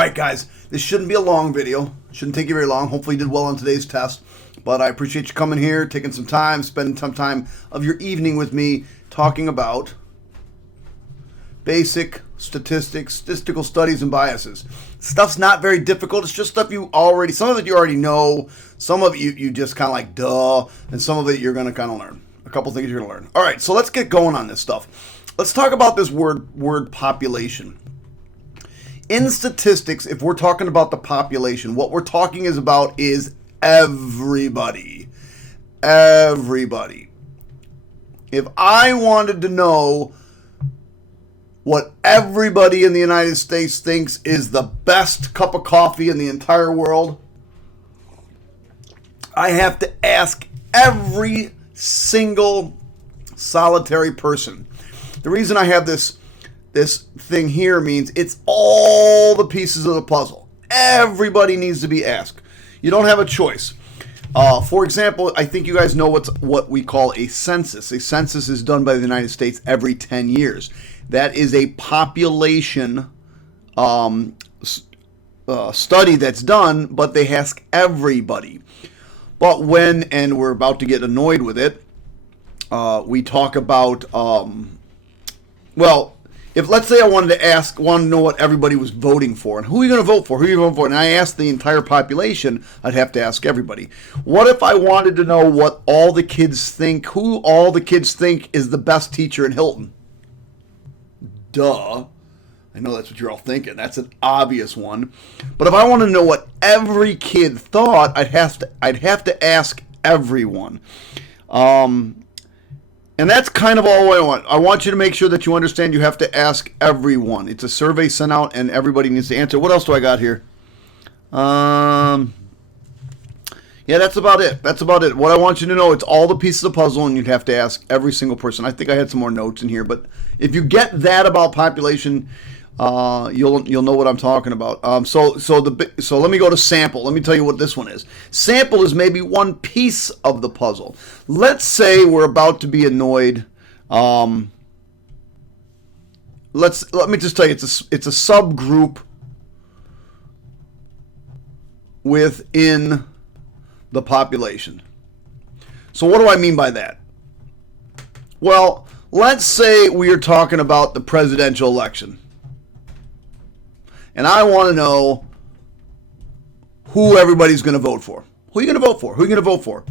Alright guys, this shouldn't be a long video. Shouldn't take you very long. Hopefully you did well on today's test. But I appreciate you coming here, taking some time, spending some time of your evening with me talking about basic statistics, statistical studies, and biases. Stuff's not very difficult. It's just stuff some of it you already know, some of it you just kind of like duh, and some of it you're going to kind of learn. A couple things you're going to learn. Alright, so let's get going on this stuff. Let's talk about this word population. In statistics, if we're talking about the population, what we're talking about is everybody. Everybody. If I wanted to know what everybody in the United States thinks is the best cup of coffee in the entire world, I have to ask every single solitary person. The reason I have this thing here means it's all the pieces of the puzzle. Everybody needs to be asked. You don't have a choice. For example, I think you guys know what we call a census. A census is done by the United States every 10 years. That is a population study that's done, but they ask everybody. But and we're about to get annoyed with it, we talk about, if let's say I wanted to know what everybody was voting for, and who are you going to vote for? Who are you voting for? And I asked the entire population, I'd have to ask everybody. What if I wanted to know what all the kids think, who all the kids think is the best teacher in Hilton? Duh. I know that's what you're all thinking. That's an obvious one. But if I want to know what every kid thought, I'd have to ask everyone. And that's kind of all I want. I want you to make sure that you understand you have to ask everyone. It's a survey sent out and everybody needs to answer. What else do I got here? Yeah, that's about it. That's about it. What I want you to know, it's all the pieces of the puzzle and you'd have to ask every single person. I think I had some more notes in here, but if you get that about population, you'll know what I'm talking about. So let me go to sample. Let me tell you what this one is. Sample is maybe one piece of the puzzle. Let's say we're about to be annoyed. Let me just tell you, it's a subgroup within the population. So what do I mean by that? Well, let's say we are talking about the presidential election. And I want to know who everybody's going to vote for. Who are you going to vote for? Who are you going to vote for?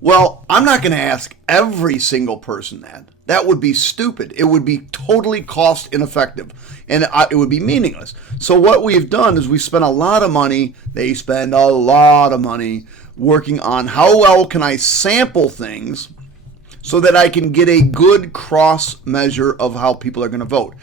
Well, I'm not going to ask every single person that. That would be stupid. It would be totally cost ineffective. And it would be meaningless. So what we've done is we spent a lot of money. They spend a lot of money working on how well can I sample things so that I can get a good cross measure of how people are going to vote.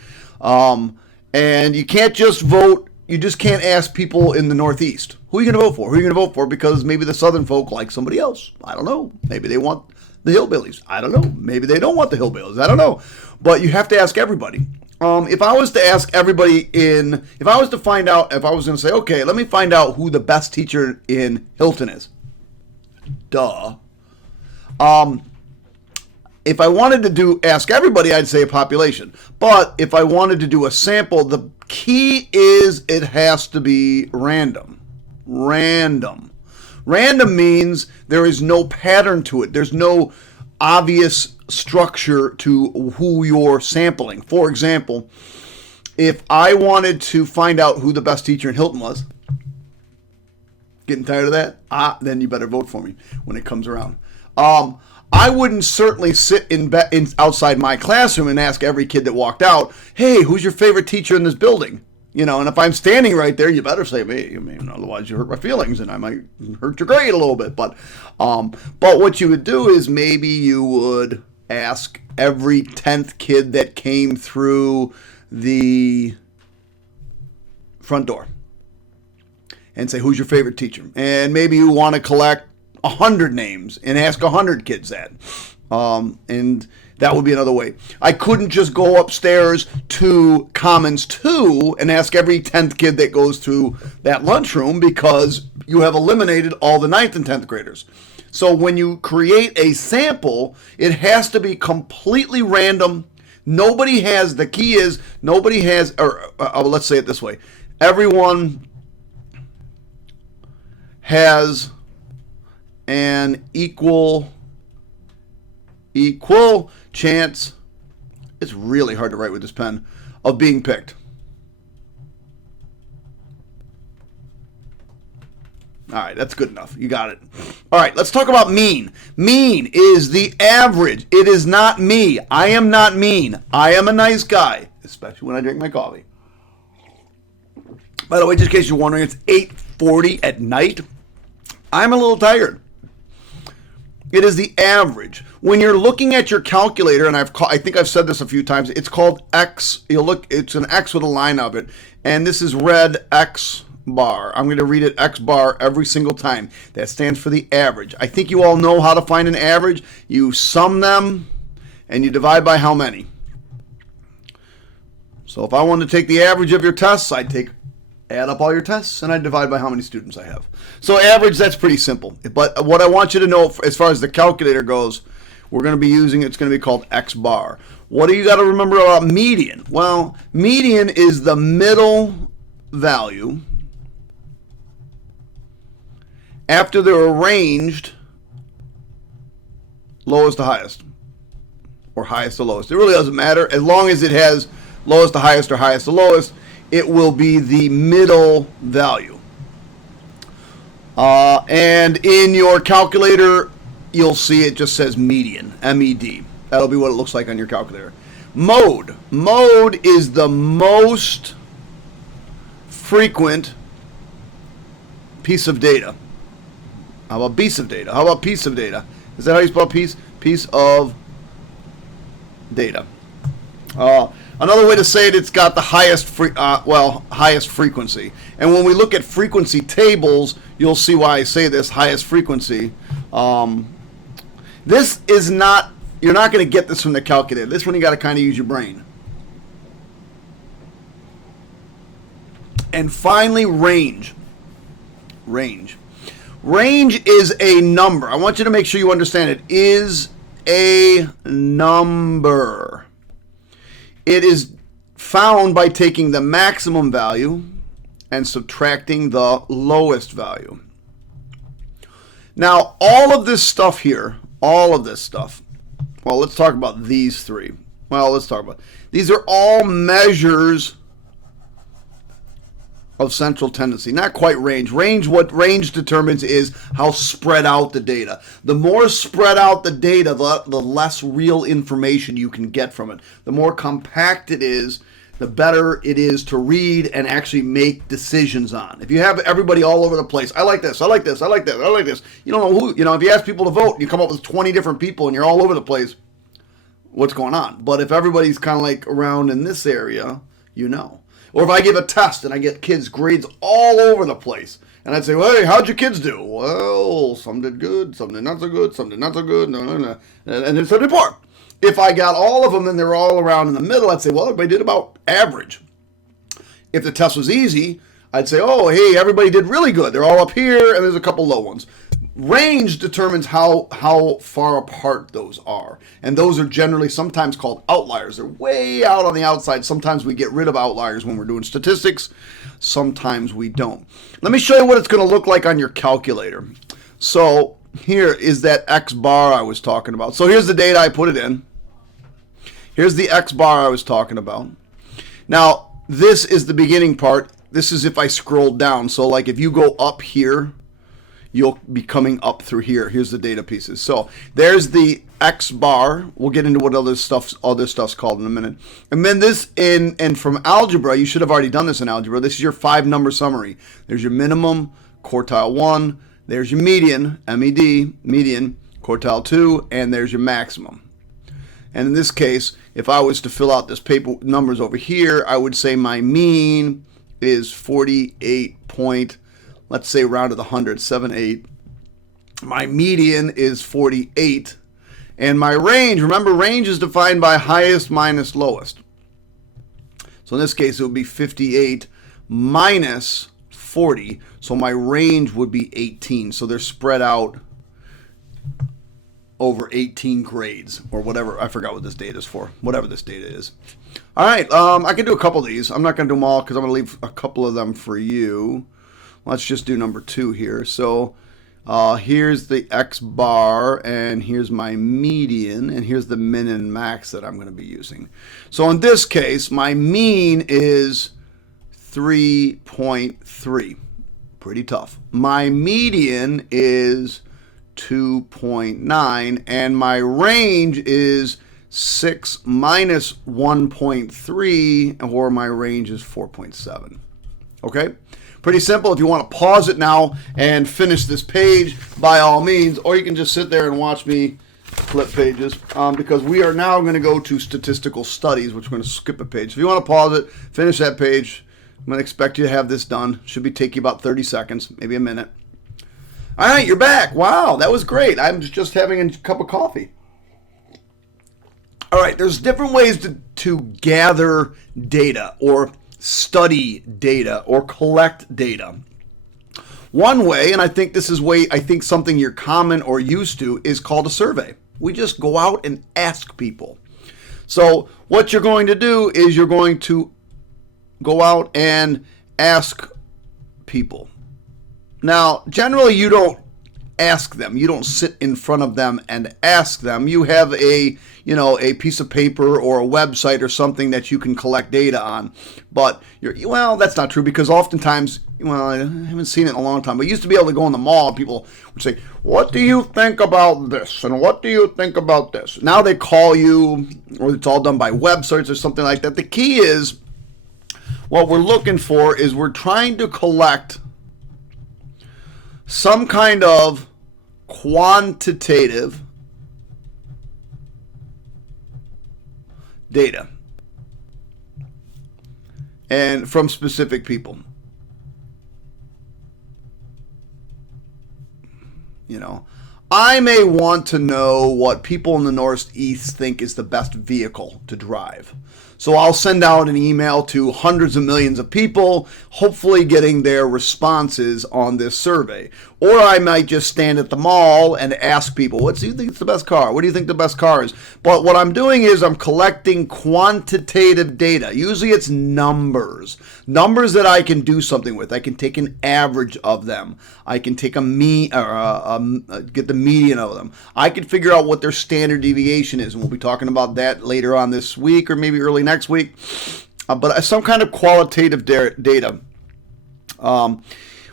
And you can't just vote, you just can't ask people in the Northeast. Who are you going to vote for? Who are you going to vote for? Because maybe the Southern folk like somebody else. I don't know. Maybe they want the hillbillies. I don't know. Maybe they don't want the hillbillies. I don't know. But you have to ask everybody. If I was to ask everybody if I was going to say, okay, let me find out who the best teacher in Hilton is. Duh. If I wanted to ask everybody, I'd say a population. But if I wanted to do a sample, the key is it has to be random. Random. Random means there is no pattern to it. There's no obvious structure to who you're sampling. For example, if I wanted to find out who the best teacher in Hilton was, getting tired of that? Then you better vote for me when it comes around. I wouldn't certainly sit outside my classroom and ask every kid that walked out, hey, who's your favorite teacher in this building? And if I'm standing right there, you better say me. Otherwise you hurt my feelings and I might hurt your grade a little bit. But what you would do is maybe you would ask every 10th kid that came through the front door and say, who's your favorite teacher? And maybe you want to collect 100 names and ask 100 kids that. And that would be another way. I couldn't just go upstairs to Commons 2 and ask every 10th kid that goes through that lunchroom because you have eliminated all the 9th and 10th graders. So when you create a sample, it has to be completely random. Nobody has, the key is, nobody has, or let's say it this way. everyone has an equal chance, it's really hard to write with this pen, of being picked. All right, that's good enough. You got it. All right, let's talk about mean. Mean is the average. It is not me. I am not mean. I am a nice guy, especially when I drink my coffee. By the way, just in case you're wondering, it's 8:40 at night. I'm a little tired. It is the average. When you're looking at your calculator, and I think I've said this a few times, it's called X. You'll look, it's an X with a line of it, and this is red X bar. I'm going to read it X bar every single time. That stands for the average. I think you all know how to find an average. You sum them, and you divide by how many. So if I wanted to take the average of your tests, I'd add up all your tests, and I'd divide by how many students I have. So average, that's pretty simple. But what I want you to know, as far as the calculator goes, we're going to be using, it's going to be called X bar. What do you got to remember about median? Well, median is the middle value after they're arranged lowest to highest, or highest to lowest. It really doesn't matter. As long as it has lowest to highest or highest to lowest, it will be the middle value. And in your calculator, you'll see it just says median, M-E-D. That'll be what it looks like on your calculator. Mode. Mode is the most frequent piece of data. How about piece of data? How about piece of data? Is that how you spell piece? Piece of data. Another way to say it, it's got the highest highest frequency. And when we look at frequency tables, you'll see why I say this, highest frequency. This is not, you're not going to get this from the calculator. This one you got to kind of use your brain. And finally, range. Range. Range is a number. I want you to make sure you understand it. Is a number. It is found by taking the maximum value and subtracting the lowest value. Now, all of this stuff here, all of this stuff, well, let's talk about these three. Well, let's talk about, these are all measures of central tendency, not quite range. What range determines is how spread out the data. The more spread out the data, the less real information you can get from it. The more compact it is, the better it is to read and actually make decisions on. If you have everybody all over the place, I like this, I like this, I like that, I like this. You don't know who, if you ask people to vote and you come up with 20 different people and you're all over the place, what's going on? But if everybody's kind of like around in this area, you know. Or if I give a test and I get kids' grades all over the place, and I'd say, well, hey, how'd your kids do? Well, some did good, some did not so good, some did not so good, no. And it's a report. If I got all of them and they're all around in the middle, I'd say, well, everybody did about average. If the test was easy, I'd say, oh, hey, everybody did really good. They're all up here, and there's a couple low ones. Range determines how far apart those are. And those are generally sometimes called outliers. They're way out on the outside. Sometimes we get rid of outliers when we're doing statistics. Sometimes we don't. Let me show you what it's going to look like on your calculator. So here is that X bar I was talking about. So here's the data I put it in. Here's the X bar I was talking about. Now, this is the beginning part. This is if I scroll down. So like if you go up here, you'll be coming up through here. Here's the data pieces. So there's the X bar. We'll get into what other stuff's called in a minute. And then this and from algebra, you should have already done this in algebra. This is your 5-number summary. There's your minimum, quartile 1. There's your median, MED, median, quartile 2, and there's your maximum. And in this case, if I was to fill out this paper numbers over here, I would say my mean is 48 point. Let's say round to the 100, 78. My median is 48. And my range, remember range is defined by highest minus lowest. So in this case, it would be 58 minus 40. So my range would be 18. So they're spread out over 18 grades or whatever. I forgot what this data is for, whatever this data is. All right, I can do a couple of these. I'm not going to do them all because I'm going to leave a couple of them for you. Let's just do number 2 here. So here's the X bar, and here's my median, and here's the min and max that I'm going to be using. So in this case, my mean is 3.3. Pretty tough. My median is 2.9, and my range is 6 minus 1.3, or my range is 4.7. Okay? Pretty simple. If you want to pause it now and finish this page, by all means, or you can just sit there and watch me flip pages, because we are now going to go to statistical studies, which we're going to skip a page. So if you want to pause it, finish that page. I'm going to expect you to have this done. Should be take you about 30 seconds, maybe a minute. All right, you're back. Wow, that was great. I'm just having a cup of coffee. All right, there's different ways to gather data or study data or collect data. One way, and I think this is something you're common or used to, is called a survey. We just go out and ask people. So what you're going to do is you're going to go out and ask people. Now, generally you don't ask them. You don't sit in front of them and ask them. You have a piece of paper or a website or something that you can collect data on. But that's not true, because oftentimes, I haven't seen it in a long time, but you used to be able to go in the mall and people would say, "What do you think about this? And what do you think about this?" Now they call you, or it's all done by websites or something like that. The key is, what we're looking for is we're trying to collect some kind of quantitative data and from specific people. I may want to know what people in the Northeast think is the best vehicle to drive. So I'll send out an email to hundreds of millions of people, hopefully getting their responses on this survey. Or I might just stand at the mall and ask people, what do you think is the best car? What do you think the best car is? But what I'm doing is I'm collecting quantitative data. Usually it's numbers. Numbers that I can do something with. I can take an average of them. I can take get the median of them. I can figure out what their standard deviation is, and we'll be talking about that later on this week or maybe early next week. But some kind of qualitative data.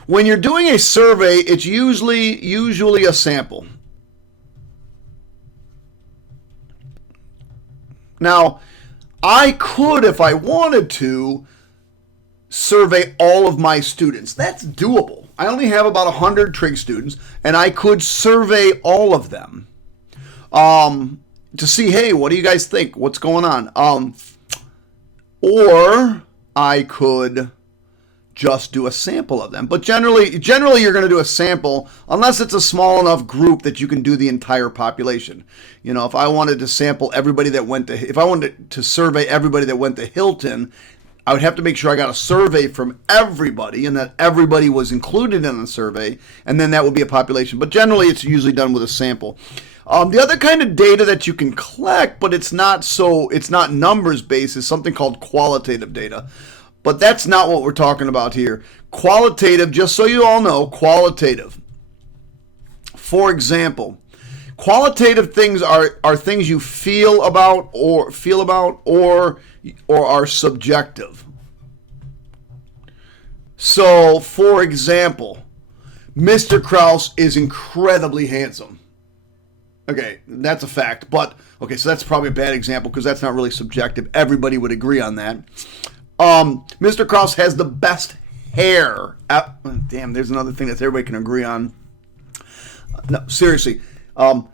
When you're doing a survey, it's usually a sample. Now, I could, if I wanted to, survey all of my students. That's doable. I only have about 100 trig students, and I could survey all of them to see, hey, what do you guys think? What's going on? Or I could just do a sample of them. But generally you're going to do a sample unless it's a small enough group that you can do the entire population. If I wanted to sample everybody if I wanted to survey everybody that went to Hilton, I would have to make sure I got a survey from everybody and that everybody was included in the survey, and then that would be a population. But generally it's usually done with a sample. The other kind of data that you can collect, but it's not numbers based, is something called qualitative data. But that's not what we're talking about here. Qualitative, just so you all know, qualitative. For example, qualitative things are things you feel about or are subjective. So, for example, Mr. Krause is incredibly handsome. Okay, that's a fact. But, okay, so that's probably a bad example because that's not really subjective. Everybody would agree on that. Mr. Krause has the best hair. Damn, there's another thing that everybody can agree on. No, seriously.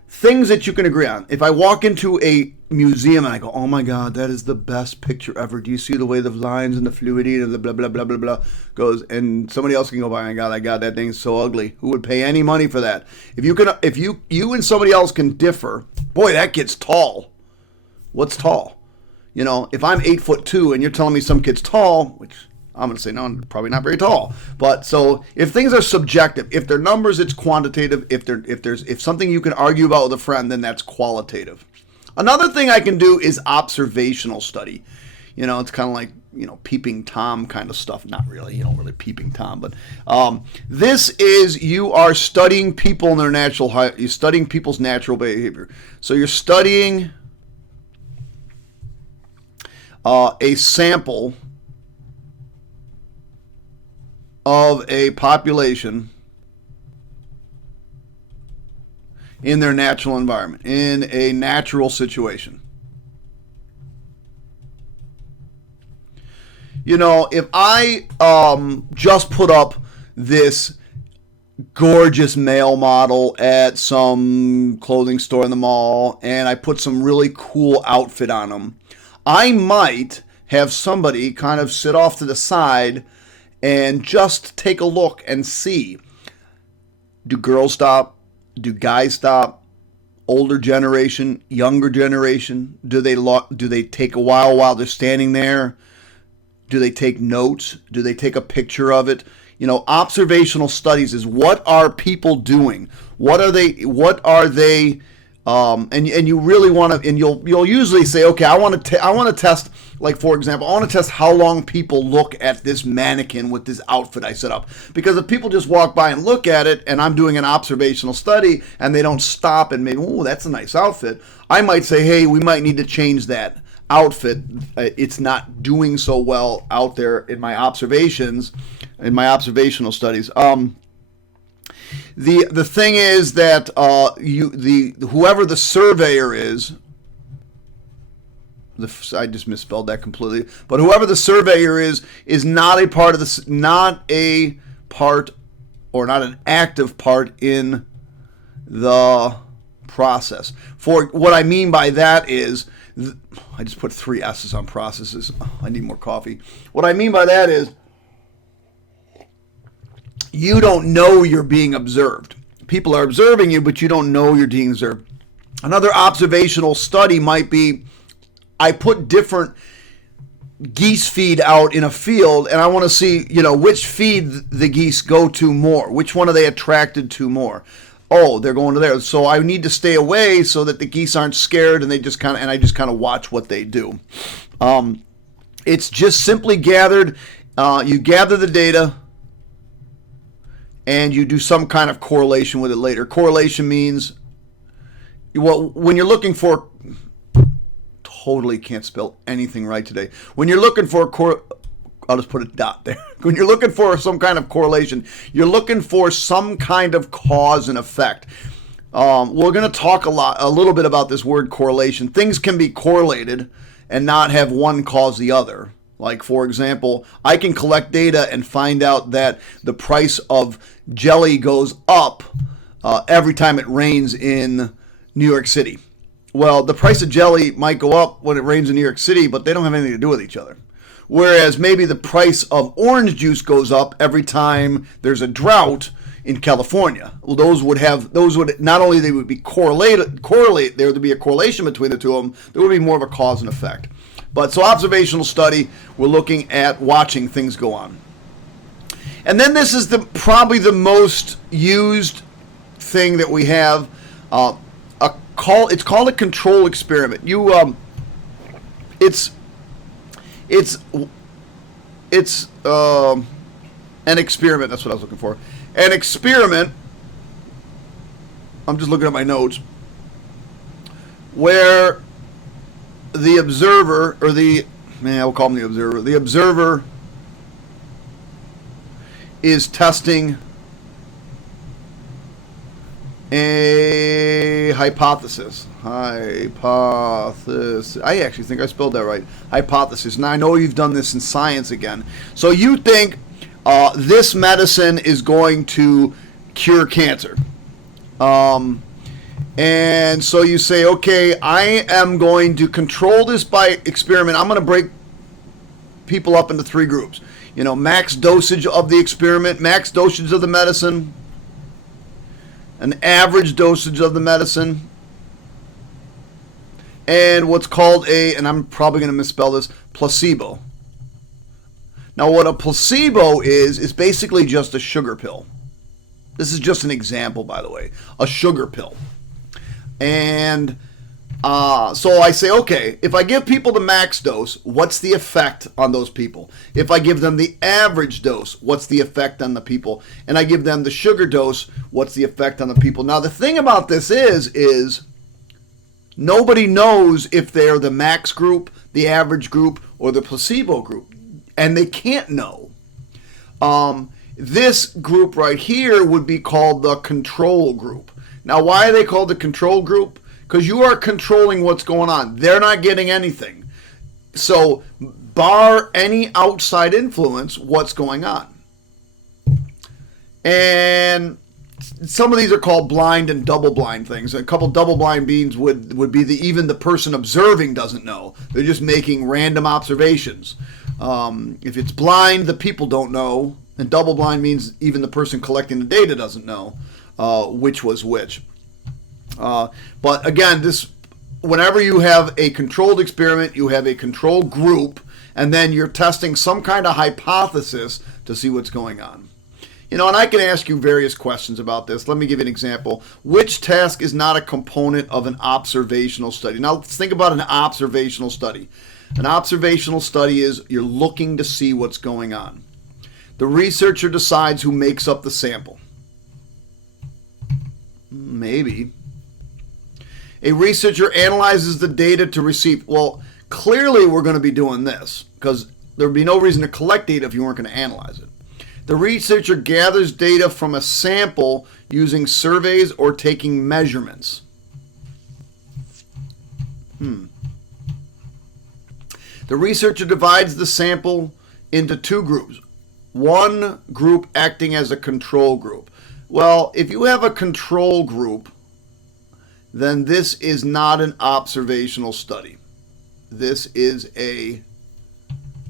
Things that you can agree on. If I walk into a museum and I go, oh my God, that is the best picture ever. Do you see the way the lines and the fluidity and the blah, blah, blah, blah, blah goes? And somebody else can go, oh my God, that thing's so ugly. Who would pay any money for that? If you and somebody else can differ, boy, that kid's tall. What's tall? If I'm 8'2" and you're telling me some kid's tall, which I'm going to say, no, I'm probably not very tall. But so if things are subjective, if they're numbers, it's quantitative. If something you can argue about with a friend, then that's qualitative. Another thing I can do is observational study. It's kind of like, peeping Tom kind of stuff. Not really, really peeping Tom, but this is, you are studying people in their you're studying people's natural behavior. So you're studying a sample of a population in their natural environment, in a natural situation. If I just put up this gorgeous male model at some clothing store in the mall and I put some really cool outfit on him, I might have somebody kind of sit off to the side and just take a look and see, do girls stop? Do guys stop? Older generation, younger generation, do they take a while they're standing there? Do they take notes? Do they take a picture of it? Observational studies is, what are people doing? What are they? And you really want to, and you'll usually say, okay, I want to test, like, for example, I want to test how long people look at this mannequin with this outfit I set up. Because if people just walk by and look at it, and I'm doing an observational study, and they don't stop and maybe, oh, that's a nice outfit, I might say, hey, we might need to change that outfit. It's not doing so well out there in my observations, in my observational studies. The thing is that whoever the surveyor is, I just misspelled that completely. But whoever the surveyor is not a part of this, not a part, or not an active part in the process. For what I mean by that is, I just put 3 S's on processes. I need more coffee. What I mean by that is, you don't know you're being observed. People are observing you, but you don't know you're being observed. Another observational study might be, I put different geese feed out in a field, and I want to see, which feed the geese go to more. Which one are they attracted to more? Oh, they're going to there. So I need to stay away so that the geese aren't scared, and I just kind of watch what they do. It's just simply gathered. You gather the data, and you do some kind of correlation with it later. Correlation means, when you're looking for, totally can't spell anything right today. When you're looking for I'll just put a dot there. When you're looking for some kind of correlation, you're looking for some kind of cause and effect. We're going to talk a little bit about this word correlation. Things can be correlated and not have one cause the other. Like, for example, I can collect data and find out that the price of jelly goes up every time it rains in New York City. Well, the price of jelly might go up when it rains in New York City, but they don't have anything to do with each other. Whereas maybe the price of orange juice goes up every time there's a drought in California. Well, those would not only they would be correlate, there would be a correlation between the two of them, there would be more of a cause and effect. But so observational study, we're looking at watching things go on. And then this is probably the most used thing that we have. It's called a control experiment. It's an experiment. That's what I was looking for. An experiment. I'm just looking at my notes. Where the observer, we'll call him the observer. The observer is testing a hypothesis. I actually think I spelled that right. Hypothesis. Now I know you've done this in science again. So you think this medicine is going to cure cancer. And so you say, okay, I am going to control this by experiment. I'm going to break people up into 3 groups. Max dosage of the experiment, max dosage of the medicine, an average dosage of the medicine, and what's called and I'm probably going to misspell this, placebo. Now, what a placebo is basically just a sugar pill. This is just an example, by the way, a sugar pill. And So I say, okay, if I give people the max dose, what's the effect on those people? If I give them the average dose, what's the effect on the people? And I give them the sugar dose, what's the effect on the people? Now, the thing about this is nobody knows if they're the max group, the average group, or the placebo group. And they can't know. This group right here would be called the control group. Now, why are they called the control group? Because you are controlling what's going on. They're not getting anything. So, bar any outside influence, what's going on? And some of these are called blind and double-blind things. A couple double-blind beings would be even the person observing doesn't know. They're just making random observations. If it's blind, the people don't know. And double-blind means even the person collecting the data doesn't know which was which. But again, whenever you have a controlled experiment, you have a control group, and then you're testing some kind of hypothesis to see what's going on. And I can ask you various questions about this. Let me give you an example. Which task is not a component of an observational study? Now, let's think about an observational study. An observational study is you're looking to see what's going on. The researcher decides who makes up the sample. Maybe. A researcher analyzes the data to receive. Well, clearly we're going to be doing this because there would be no reason to collect data if you weren't going to analyze it. The researcher gathers data from a sample using surveys or taking measurements. The researcher divides the sample into two groups. One group acting as a control group. Well, if you have a control group, then this is not an observational study. This is a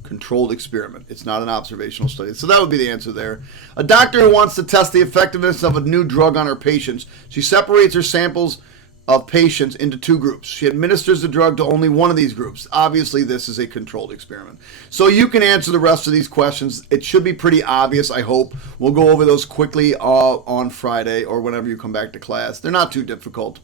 controlled experiment. It's not an observational study. So that would be the answer there. A doctor who wants to test the effectiveness of a new drug on her patients. She separates her samples of patients into two groups. She administers the drug to only one of these groups. Obviously, this is a controlled experiment. So you can answer the rest of these questions. It should be pretty obvious, I hope. We'll go over those quickly on Friday or whenever you come back to class. They're not too difficult.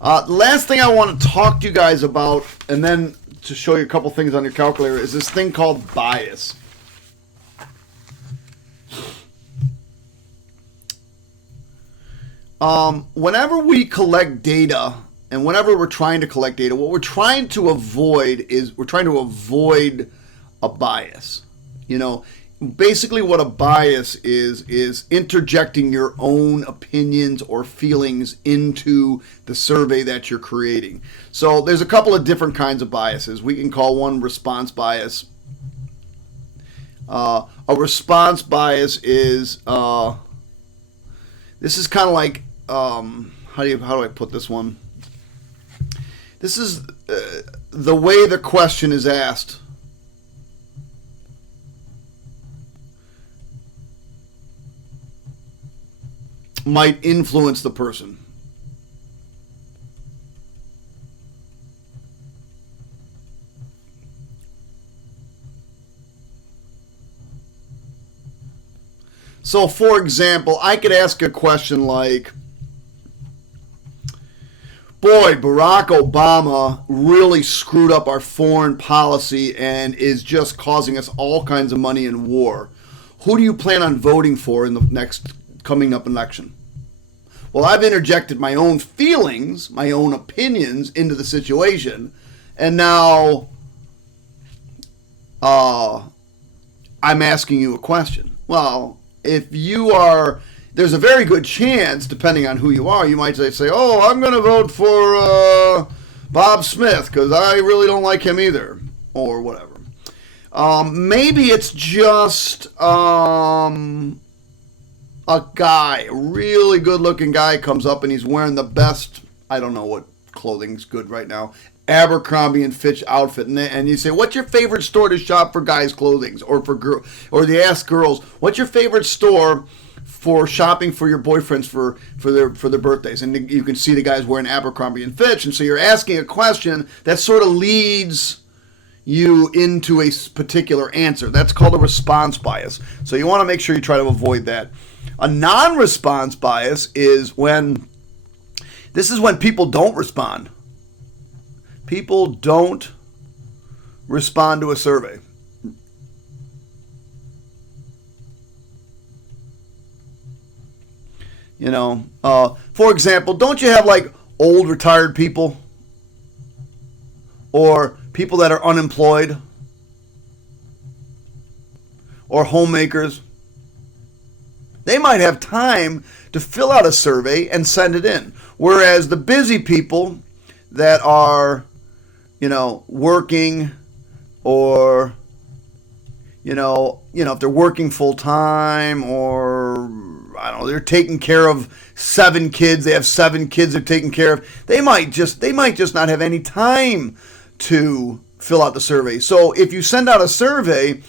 The last thing I want to talk to you guys about, and then to show you a couple things on your calculator, is this thing called bias. Whenever we collect data, and whenever we're trying to collect data, what we're trying to avoid is we're trying to avoid a bias. Basically what a bias is interjecting your own opinions or feelings into the survey that you're creating. So there's a couple of different kinds of biases. We can call one response bias. A response bias is this is kind of like how do I put this one? This is the way the question is asked. Might influence the person. So, for example, I could ask a question like, boy, Barack Obama really screwed up our foreign policy and is just causing us all kinds of money in war. Who do you plan on voting for in the next coming up election? Well, I've interjected my own feelings, my own opinions into the situation, and now I'm asking you a question. Well, if you are, there's a very good chance, depending on who you are, you might say, oh, I'm going to vote for Bob Smith because I really don't like him either, or whatever. Maybe it's just a guy, a really good-looking guy comes up and he's wearing the best, I don't know what clothing's good right now, Abercrombie and Fitch outfit, and you say, what's your favorite store to shop for guys' clothing, or for girl, or they ask girls, what's your favorite store for shopping for your boyfriends for their birthdays? And you can see the guys wearing Abercrombie and Fitch, and so you're asking a question that sort of leads you into a particular answer. That's called a response bias. So you want to make sure you try to avoid that. A non-response bias is when people don't respond. People don't respond to a survey. For example, don't you have like old retired people or people that are unemployed or homemakers? They might have time to fill out a survey and send it in. Whereas the busy people that are, working or, if they're working full time or, I don't know, they're taking care of 7 kids. They have 7 kids they're taking care of. They might just not have any time to fill out the survey. So if you send out a survey,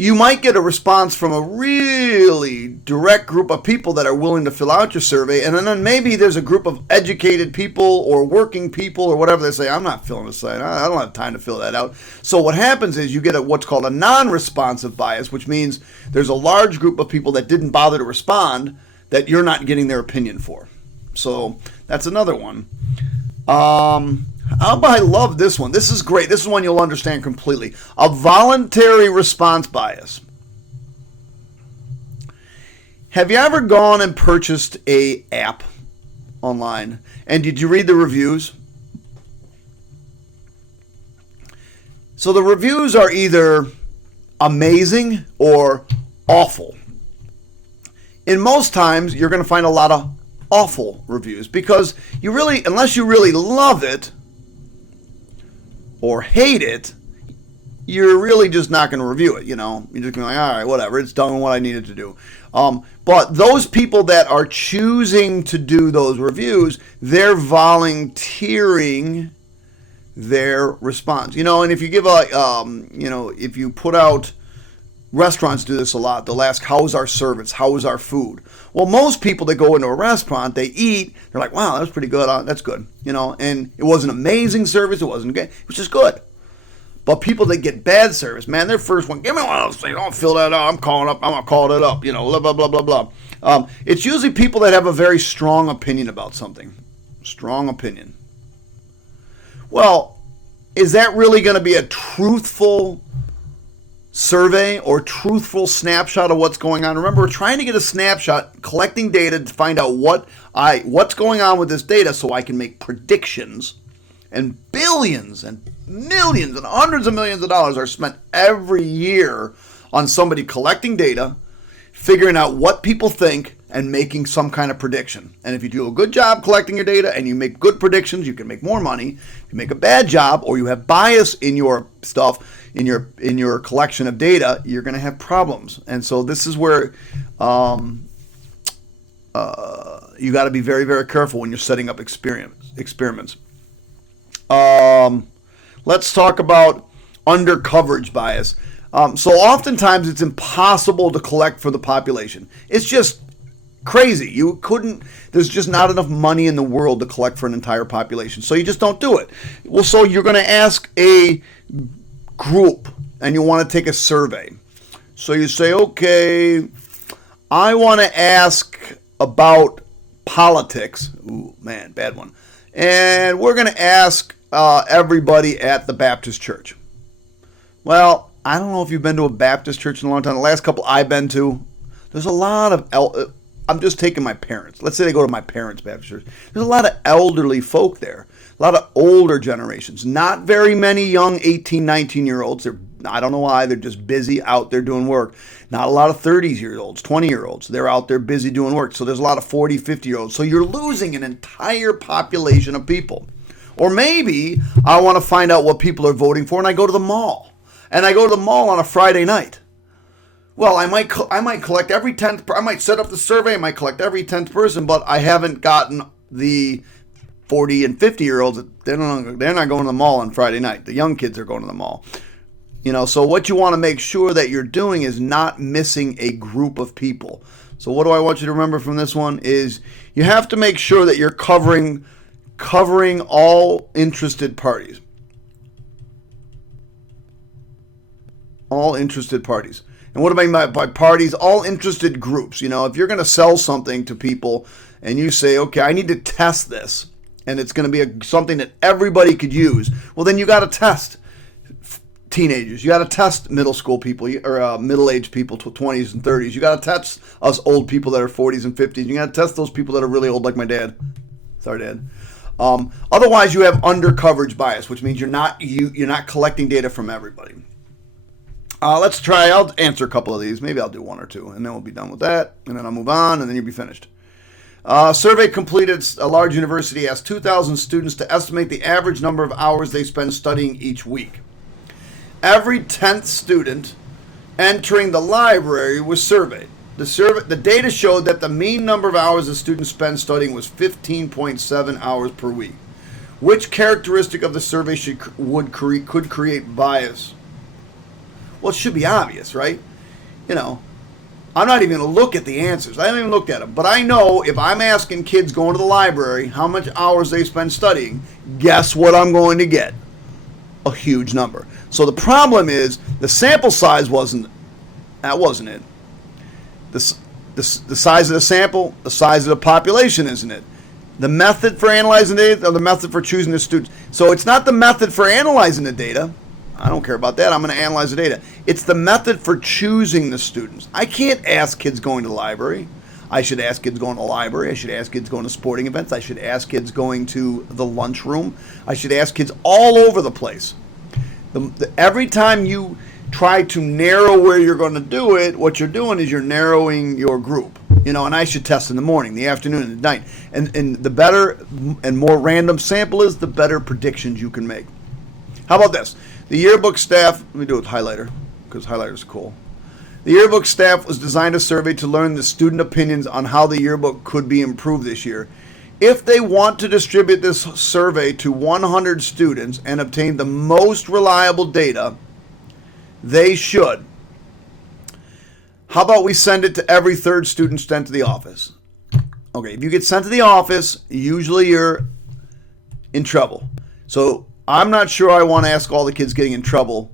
you might get a response from a really direct group of people that are willing to fill out your survey. And then maybe there's a group of educated people or working people or whatever. They say, I'm not filling this out. I don't have time to fill that out. So what happens is you get what's called a non-responsive bias, which means there's a large group of people that didn't bother to respond that you're not getting their opinion for. So that's another one. I love this one. This is great. This is one you'll understand completely. A voluntary response bias. Have you ever gone and purchased a app online? And did you read the reviews? So the reviews are either amazing or awful. In most times, you're going to find a lot of awful reviews because unless you really love it, or hate it, you're really just not going to review it. You're just going to be like, all right, whatever, it's done what I needed to do. But those people that are choosing to do those reviews, they're volunteering their response. And if you give if you put out, restaurants do this a lot. They'll ask, how's our service? How is our food? Well, most people that go into a restaurant, they eat, they're like, wow, that's pretty good. That's good. And it wasn't amazing service. It wasn't good. It was just good. But people that get bad service, man, their first one, give me one of those things. Don't fill that out. I'm going to call it up. Blah, blah, blah, blah, blah. It's usually people that have a very strong opinion about something. Strong opinion. Well, is that really going to be a truthful survey or truthful snapshot of what's going on? Remember, we're trying to get a snapshot, collecting data to find out what's going on with this data so I can make predictions. And billions and millions and hundreds of millions of dollars are spent every year on somebody collecting data, figuring out what people think, and making some kind of prediction. And if you do a good job collecting your data and you make good predictions, you can make more money. If you make a bad job or you have bias in your stuff, in your collection of data, you're going to have problems. And so this is where you got to be very, very careful when you're setting up experiments. Let's talk about undercoverage bias. So oftentimes it's impossible to collect for the population. It's just crazy. There's just not enough money in the world to collect for an entire population. So you just don't do it. Well, so you're going to ask a group and you want to take a survey. So you say, okay, I want to ask about politics. Ooh, man, bad one. And we're going to ask everybody at the Baptist church. Well, I don't know if you've been to a Baptist church in a long time. The last couple I've been to, there's a lot of, I'm just taking my parents. Let's say they go to my parents' Baptist church. There's a lot of elderly folk there. A lot of older generations. Not very many young 18, 19-year-olds. I don't know why. They're just busy out there doing work. Not a lot of 30-year-olds, 20-year-olds. They're out there busy doing work. So there's a lot of 40, 50-year-olds. So you're losing an entire population of people. Or maybe I want to find out what people are voting for and I go to the mall. And I go to the mall on a Friday night. Well, I might collect every 10th, I might set up the survey, I might collect every 10th person, but I haven't gotten the 40 and 50-year-olds. They're not going to the mall on Friday night. The young kids are going to the mall. So what you want to make sure that you're doing is not missing a group of people. So what do I want you to remember from this one is you have to make sure that you're covering all interested parties. All interested parties. And what do I mean by parties? All interested groups. If you're going to sell something to people and you say, okay, I need to test this. and it's going to be something that everybody could use, well, then you got to test teenagers. You got to test middle school people or middle-aged people to 20s and 30s. You got to test us old people that are 40s and 50s. You got to test those people that are really old, like my dad. Sorry, Dad. Otherwise, you have undercoverage bias, which means you're not collecting data from everybody. Let's try. I'll answer a couple of these. Maybe I'll do one or two, and then we'll be done with that. And then I'll move on, and then you'll be finished. Survey completed. A large university asked 2,000 students to estimate the average number of hours they spend studying each week. Every 10th student entering the library was surveyed. The data showed that the mean number of hours a student spent studying was 15.7 hours per week. Which characteristic of the survey could create bias? Well, it should be obvious, right? You know, I'm not even going to look at the answers. I haven't even looked at them. But I know if I'm asking kids going to the library how much hours they spend studying, guess what I'm going to get? A huge number. So the problem is the sample size wasn't it. The size of the sample, the size of the population, isn't it? The method for analyzing data or the method for choosing the students. So it's not the method for analyzing the data. I don't care about that. I'm going to analyze the data. It's the method for choosing the students. I can't ask kids going to the library. I should ask kids going to the library. I should ask kids going to sporting events. I should ask kids going to the lunchroom. I should ask kids all over the place. Every time you try to narrow where you're going to do it, what you're doing is you're narrowing your group. You know, and I should test in the morning, the afternoon, and the night. And the better and more random sample is, the better predictions you can make. How about this? The yearbook staff, let me do it with highlighter, because highlighter's cool. The yearbook staff was designed a survey to learn the student opinions on how the yearbook could be improved this year. If they want to distribute this survey to 100 students and obtain the most reliable data, they should. How about we send it to every third student sent to the office? Okay, if you get sent to the office, usually you're in trouble. So I'm not sure I want to ask all the kids getting in trouble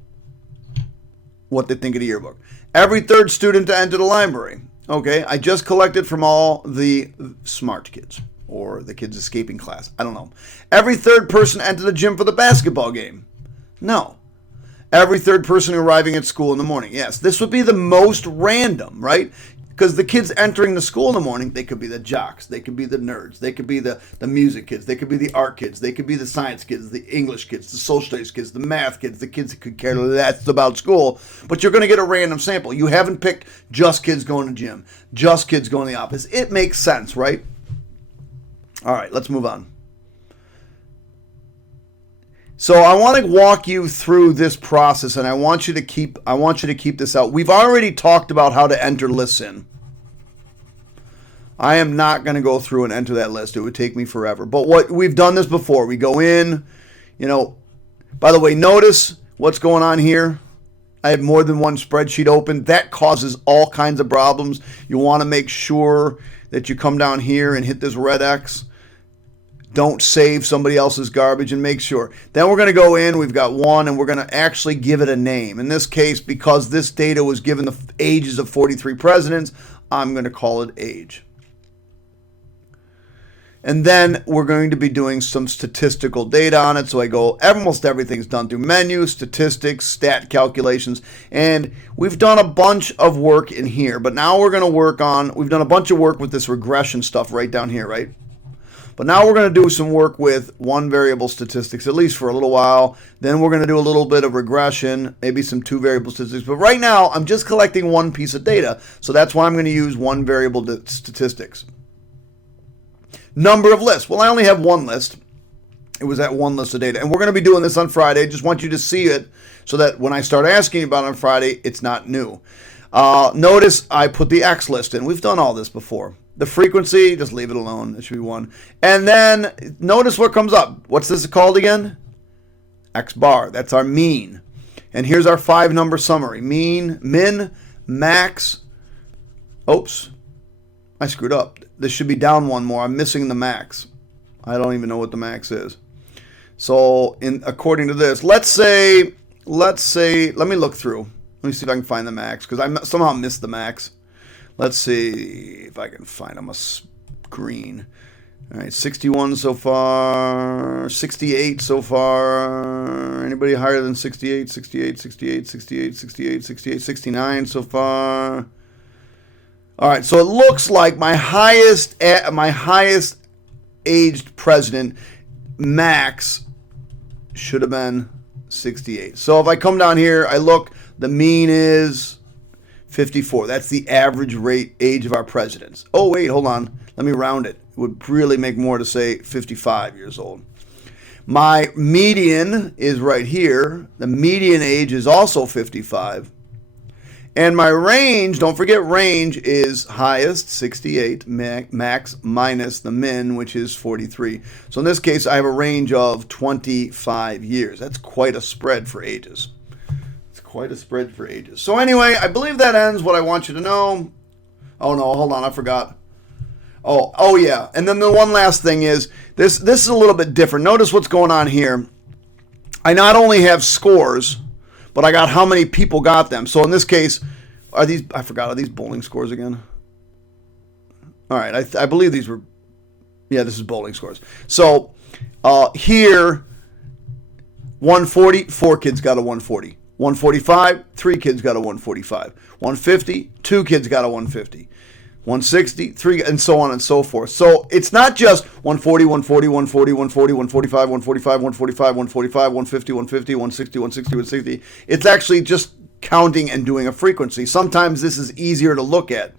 what they think of the yearbook. Every third student to enter the library. Okay, I just collected from all the smart kids or the kids escaping class. I don't know. Every third person enter the gym for the basketball game. No. Every third person arriving at school in the morning. Yes, this would be the most random, right? Because the kids entering the school in the morning, they could be the jocks, they could be the nerds, they could be the music kids, they could be the art kids, they could be the science kids, the English kids, the social studies kids, the math kids, the kids that could care less about school. But you're going to get a random sample. You haven't picked just kids going to gym, just kids going to the office. It makes sense, right? All right, let's move on. So I want to walk you through this process, and I want you to keep this out. We've already talked about how to enter lists in. I am not going to go through and enter that list. It would take me forever. But we've done this before. We go in, by the way, notice what's going on here. I have more than one spreadsheet open. That causes all kinds of problems. You want to make sure that you come down here and hit this red X. Don't save somebody else's garbage, and make sure. Then we're going to go in, we've got one, and we're going to actually give it a name. In this case, because this data was given the ages of 43 presidents, I'm going to call it age. And then we're going to be doing some statistical data on it. So I go, almost everything's done through menu, statistics, stat calculations. And we've done a bunch of work in here. But now we're going to we've done a bunch of work with this regression stuff right down here, right? But now we're going to do some work with one variable statistics, at least for a little while. Then we're going to do a little bit of regression, maybe some two variable statistics. But right now, I'm just collecting one piece of data. So that's why I'm going to use one variable statistics. Number of lists. Well, I only have one list. It was that one list of data. And we're going to be doing this on Friday. Just want you to see it so that when I start asking you about it on Friday, it's not new. Notice I put the X list in. We've done all this before. The frequency, just leave it alone. It should be 1. And then notice what comes up. What's this called again? X bar. That's our mean. And here's our 5-number summary. Mean, min, max. Oops. I screwed up. This should be down one more. I'm missing the max. I don't even know what the max is. So according to this, let's say, let me look through. Let me see if I can find the max, because I somehow missed the max. Let's see if I can find them a screen. All right, 61 so far, 68 so far. Anybody higher than 68, 68, 68, 68, 68, 68, 69 so far. All right, so it looks like my highest aged president, Max, should have been 68. So if I come down here, I look, the mean is 54. That's the average age of our presidents. Oh, wait, hold on. Let me round it. It would really make more to say 55 years old. My median is right here. The median age is also 55. And my range, don't forget range, is highest, 68, max, minus the min, which is 43. So in this case, I have a range of 25 years. That's quite a spread for ages. It's quite a spread for ages. So anyway, I believe that ends what I want you to know. Oh, no, hold on, I forgot. Oh yeah. And then the one last thing is, this is a little bit different. Notice what's going on here. I not only have scores, but I got how many people got them. So in this case, are these bowling scores again? All right, I believe these were, yeah, this is bowling scores. So here, 140, 4 kids got a 140. 145, 3 kids got a 145. 150, 2 kids got a 150. 160, 3, and so on and so forth. So it's not just 140, 140, 140, 140, 145, 145, 145, 145, 150, 150, 160, 160, 160. It's actually just counting and doing a frequency. Sometimes this is easier to look at.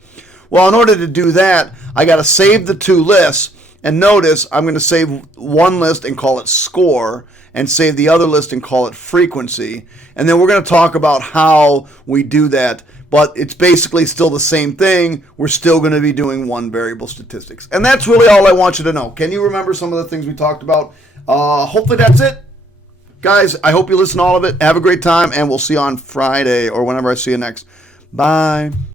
Well, in order to do that, I got to save the 2 lists. And notice I'm going to save one list and call it score, and save the other list and call it frequency. And then we're going to talk about how we do that. But it's basically still the same thing. We're still going to be doing one variable statistics. And that's really all I want you to know. Can you remember some of the things we talked about? Hopefully that's it. Guys, I hope you listen to all of it. Have a great time, and we'll see you on Friday or whenever I see you next. Bye.